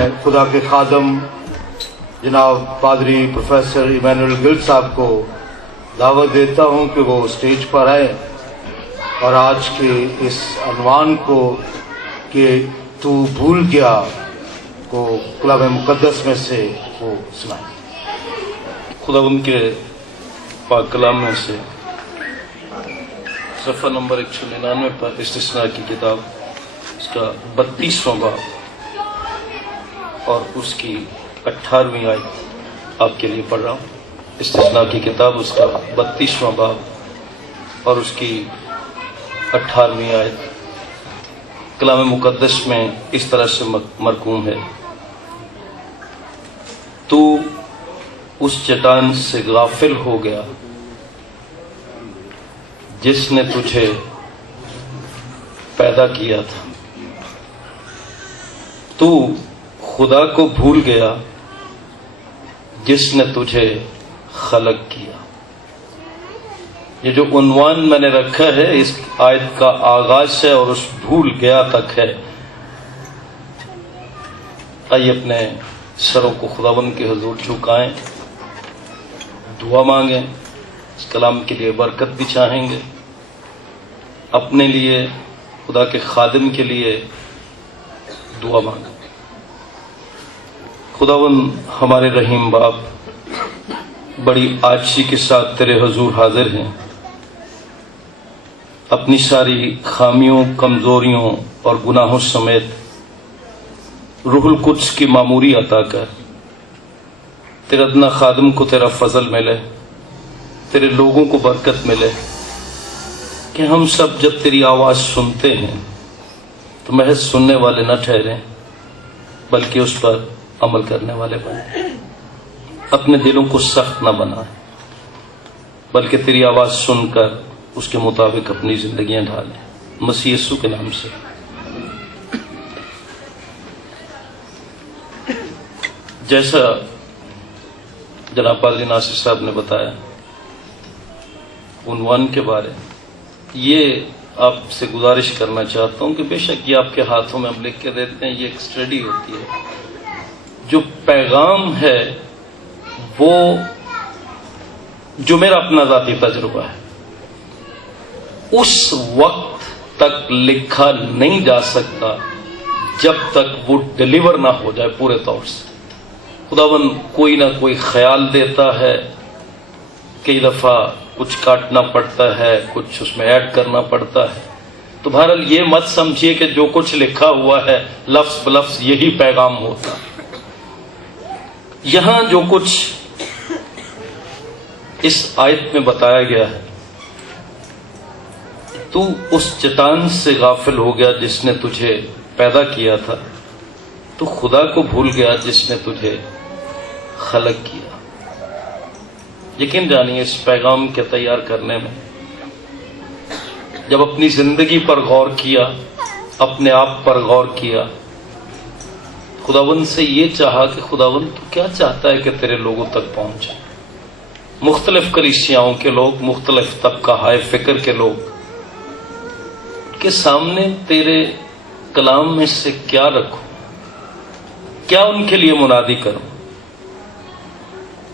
میں خدا کے خادم جناب پادری پروفیسر ایمینول گل صاحب کو دعوت دیتا ہوں کہ وہ اسٹیج پر آئیں اور آج کے اس عنوان کو کہ تو بھول گیا کو کلام مقدس میں سے وہ سنائیں۔ خدا ان کے پاک کلام میں سے صفحہ نمبر 199 پر استثناء کی کتاب اس کا 32واں باب اور اس کی 18ویں آیت آپ کے لیے پڑھ رہا ہوں۔ استثناء کی کتاب اس کا 32واں باب اور اس کی 18ویں آیت کلام مقدس میں اس طرح سے مرقوم ہے: تو اس چٹان سے غافل ہو گیا جس نے تجھے پیدا کیا تھا، تو خدا کو بھول گیا جس نے تجھے خلق کیا۔ یہ جو عنوان میں نے رکھا ہے اس آیت کا آغاز سے اور اس بھول گیا تک ہے۔ آئیے اپنے سروں کو خداوند کے حضور جھکائیں، دعا مانگیں، اس کلام کے لیے برکت بھی چاہیں گے، اپنے لیے، خدا کے خادم کے لیے دعا مانگیں۔ خداوند ہمارے رحیم باپ، بڑی عاجزی کے ساتھ تیرے حضور حاضر ہیں، اپنی ساری خامیوں، کمزوریوں اور گناہوں سمیت روح القدس کی معموری عطا کر تیرے ادنا خادم کو تیرا فضل ملے، تیرے لوگوں کو برکت ملے، کہ ہم سب جب تیری آواز سنتے ہیں تو محض سننے والے نہ ٹھہریں بلکہ اس پر عمل کرنے والے بنیں، اپنے دلوں کو سخت نہ بنائیں بلکہ تیری آواز سن کر اس کے مطابق اپنی زندگیاں ڈھالیں، مسیح یسوع کے نام سے۔ جیسا جناب پادری ناصر صاحب نے بتایا عنوان کے بارے، یہ آپ سے گزارش کرنا چاہتا ہوں کہ بے شک یہ آپ کے ہاتھوں میں ہم لکھ کے دیتے ہیں، یہ ایک اسٹڈی ہوتی ہے۔ جو پیغام ہے وہ جو میرا اپنا ذاتی تجربہ ہے، اس وقت تک لکھا نہیں جا سکتا جب تک وہ ڈیلیور نہ ہو جائے پورے طور سے۔ خداوند کوئی نہ کوئی خیال دیتا ہے، کئی دفعہ کچھ کاٹنا پڑتا ہے، کچھ اس میں ایڈ کرنا پڑتا ہے، تو بہرحال یہ مت سمجھیے کہ جو کچھ لکھا ہوا ہے لفظ بلفظ یہی پیغام ہوتا۔ یہاں جو کچھ اس آیت میں بتایا گیا ہے، تو اس چٹان سے غافل ہو گیا جس نے تجھے پیدا کیا تھا، تو خدا کو بھول گیا جس نے تجھے خلق کیا۔ یقین جانیے اس پیغام کے تیار کرنے میں جب اپنی زندگی پر غور کیا، اپنے آپ پر غور کیا، خداوند سے یہ چاہا کہ خداوند تو کیا چاہتا ہے کہ تیرے لوگوں تک پہنچے۔ مختلف کلیسیاؤں کے لوگ، مختلف طبقہ ہائے فکر کے لوگ کے سامنے تیرے کلام میں سے کیا رکھوں، کیا ان کے لیے منادی کروں۔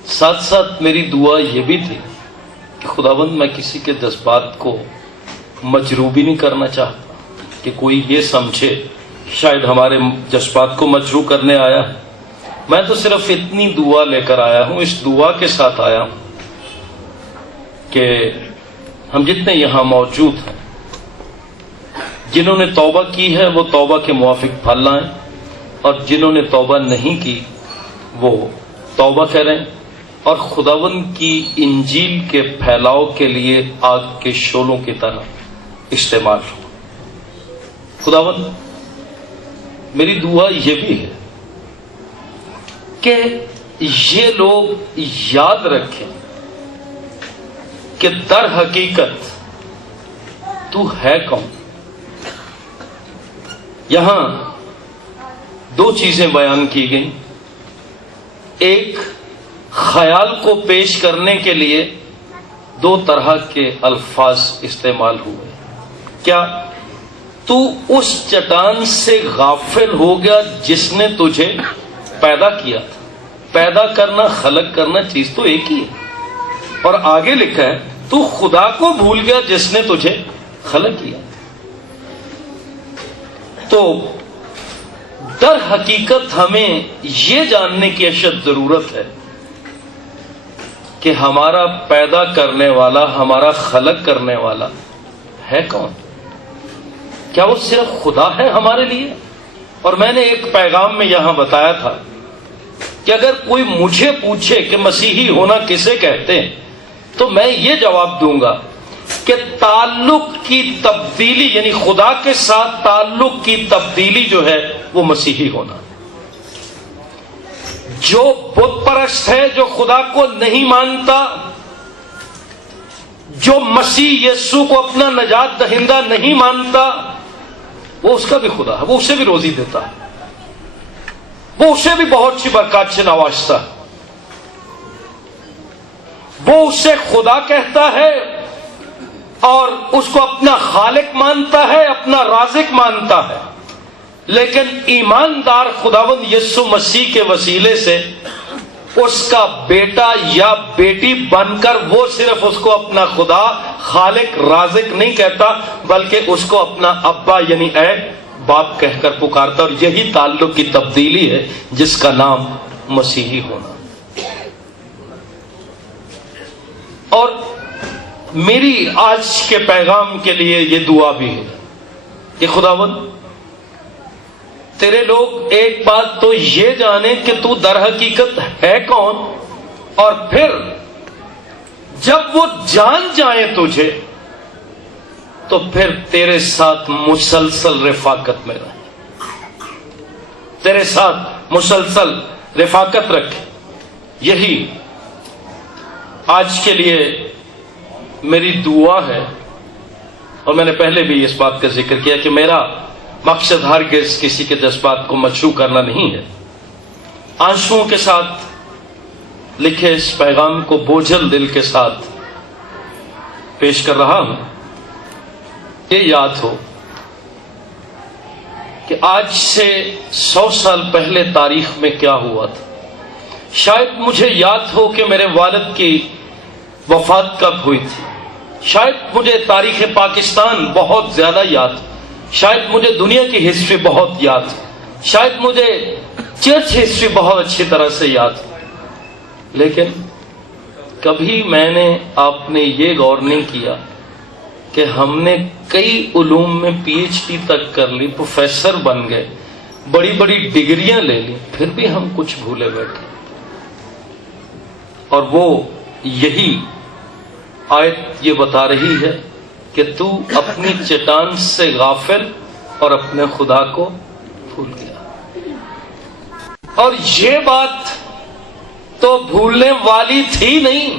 ساتھ ساتھ میری دعا یہ بھی تھی کہ خداوند میں کسی کے جذبات کو مجروح بھی نہیں کرنا چاہتا کہ کوئی یہ سمجھے شاید ہمارے جذبات کو مجروح کرنے آیا ہے۔ میں تو صرف اتنی دعا لے کر آیا ہوں، اس دعا کے ساتھ آیا ہوں کہ ہم جتنے یہاں موجود ہیں، جنہوں نے توبہ کی ہے وہ توبہ کے موافق پھل لائیں، اور جنہوں نے توبہ نہیں کی وہ توبہ کریں اور خداوند کی انجیل کے پھیلاؤ کے لیے آگ کے شعلوں کی طرح استعمال ہو۔ خداوند میری دعا یہ بھی ہے کہ یہ لوگ یاد رکھیں کہ در حقیقت تو ہے کون۔ یہاں دو چیزیں بیان کی گئیں، ایک خیال کو پیش کرنے کے لیے دو طرح کے الفاظ استعمال ہوئے۔ کیا تو اس چٹان سے غافل ہو گیا جس نے تجھے پیدا کیا تھا. پیدا کرنا، خلق کرنا چیز تو ایک ہی ہے. اور آگے لکھا ہے تو خدا کو بھول گیا جس نے تجھے خلق کیا. تو در حقیقت ہمیں یہ جاننے کی اشد ضرورت ہے کہ ہمارا پیدا کرنے والا، ہمارا خلق کرنے والا ہے کون؟ کیا وہ صرف خدا ہے ہمارے لیے؟ اور میں نے ایک پیغام میں یہاں بتایا تھا کہ اگر کوئی مجھے پوچھے کہ مسیحی ہونا کسے کہتے ہیں تو میں یہ جواب دوں گا کہ تعلق کی تبدیلی، یعنی خدا کے ساتھ تعلق کی تبدیلی جو ہے وہ مسیحی ہونا. جو بت پرست ہے، جو خدا کو نہیں مانتا، جو مسیح یسوع کو اپنا نجات دہندہ نہیں مانتا، وہ اس کا بھی خدا ہے، وہ اسے بھی روزی دیتا ہے، وہ اسے بھی بہت سی برکات سے نوازتا ہے، وہ اسے خدا کہتا ہے اور اس کو اپنا خالق مانتا ہے، اپنا رازق مانتا ہے. لیکن ایماندار خداوند یسوع مسیح کے وسیلے سے اس کا بیٹا یا بیٹی بن کر وہ صرف اس کو اپنا خدا، خالق، رازق نہیں کہتا، بلکہ اس کو اپنا ابا یعنی اے باپ کہہ کر پکارتا. اور یہی تعلق کی تبدیلی ہے جس کا نام مسیحی ہونا. اور میری آج کے پیغام کے لیے یہ دعا بھی ہے کہ خداوند تیرے لوگ ایک بات تو یہ جانے کہ تو در حقیقت ہے کون، اور پھر جب وہ جان جائیں تجھے تو پھر تیرے ساتھ مسلسل رفاقت میں رہیں، تیرے ساتھ مسلسل رفاقت رکھیں. یہی آج کے لیے میری دعا ہے. اور میں نے پہلے بھی اس بات کا ذکر کیا کہ میرا مقصد ہرگز کسی کے جذبات کو مجروح کرنا نہیں ہے. آنسوؤں کے ساتھ لکھے اس پیغام کو بوجھل دل کے ساتھ پیش کر رہا ہوں. یہ یاد ہو کہ آج سے 100 سال پہلے تاریخ میں کیا ہوا تھا. شاید مجھے یاد ہو کہ میرے والد کی وفات کب ہوئی تھی. شاید مجھے تاریخ پاکستان بہت زیادہ یاد، شاید مجھے دنیا کی ہسٹری بہت یاد، شاید مجھے چرچ ہسٹری بہت اچھی طرح سے یاد. لیکن کبھی میں نے، آپ نے یہ غور نہیں کیا کہ ہم نے کئی علوم میں پی ایچ ڈی تک کر لی، پروفیسر بن گئے، بڑی بڑی ڈگریاں لے لی، پھر بھی ہم کچھ بھولے بیٹھے. اور وہ یہی آیت یہ بتا رہی ہے کہ تو اپنی چٹان سے غافل اور اپنے خدا کو بھول گیا. اور یہ بات تو بھولنے والی تھی نہیں.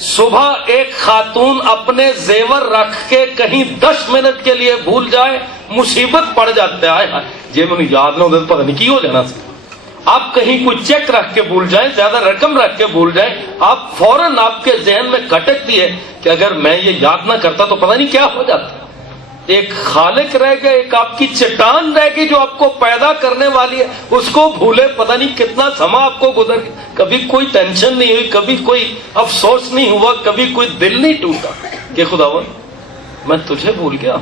صبح ایک خاتون اپنے زیور رکھ کے کہیں 10 منٹ کے لیے بھول جائے، مصیبت پڑ جاتا ہے. یہ مجھے یاد نہ ہو پتہ نہیں کی ہو جانا تھا. آپ کہیں کوئی چیک رکھ کے بھول جائیں، زیادہ رقم رکھ کے بھول جائیں، آپ فوراً آپ کے ذہن میں کھٹکتی ہے کہ اگر میں یہ یاد نہ کرتا تو پتہ نہیں کیا ہو جاتا. ایک خالق رہ گئے، ایک آپ کی چٹان رہ گئی جو آپ کو پیدا کرنے والی ہے، اس کو بھولے. پتہ نہیں کتنا سما آپ کو گزر گیا، کبھی کوئی ٹینشن نہیں ہوئی، کبھی کوئی افسوس نہیں ہوا، کبھی کوئی دل نہیں ٹوٹا کہ خداوند میں تجھے بھول گیا.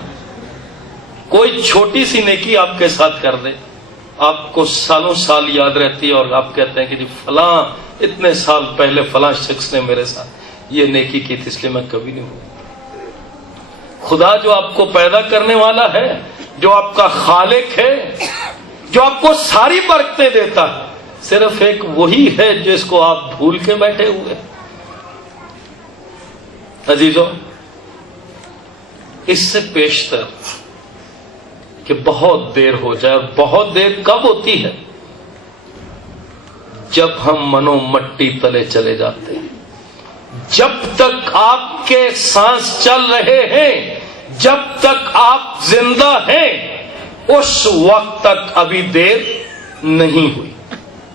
کوئی چھوٹی سی نیکی آپ کے ساتھ کر دے، آپ کو سالوں سال یاد رہتی ہے، اور آپ کہتے ہیں کہ جی فلاں اتنے سال پہلے فلاں شخص نے میرے ساتھ یہ نیکی کی تھی، اس لیے میں کبھی نہیں ہوں. خدا جو آپ کو پیدا کرنے والا ہے، جو آپ کا خالق ہے، جو آپ کو ساری برکتیں دیتا ہے، صرف ایک وہی ہے جس کو آپ بھول کے بیٹھے ہوئے. عزیزو، اس سے پیشتر کہ بہت دیر ہو جائے، اور بہت دیر کب ہوتی ہے؟ جب ہم منو مٹی تلے چلے جاتے ہیں. جب تک آپ کے سانس چل رہے ہیں، جب تک آپ زندہ ہیں، اس وقت تک ابھی دیر نہیں ہوئی.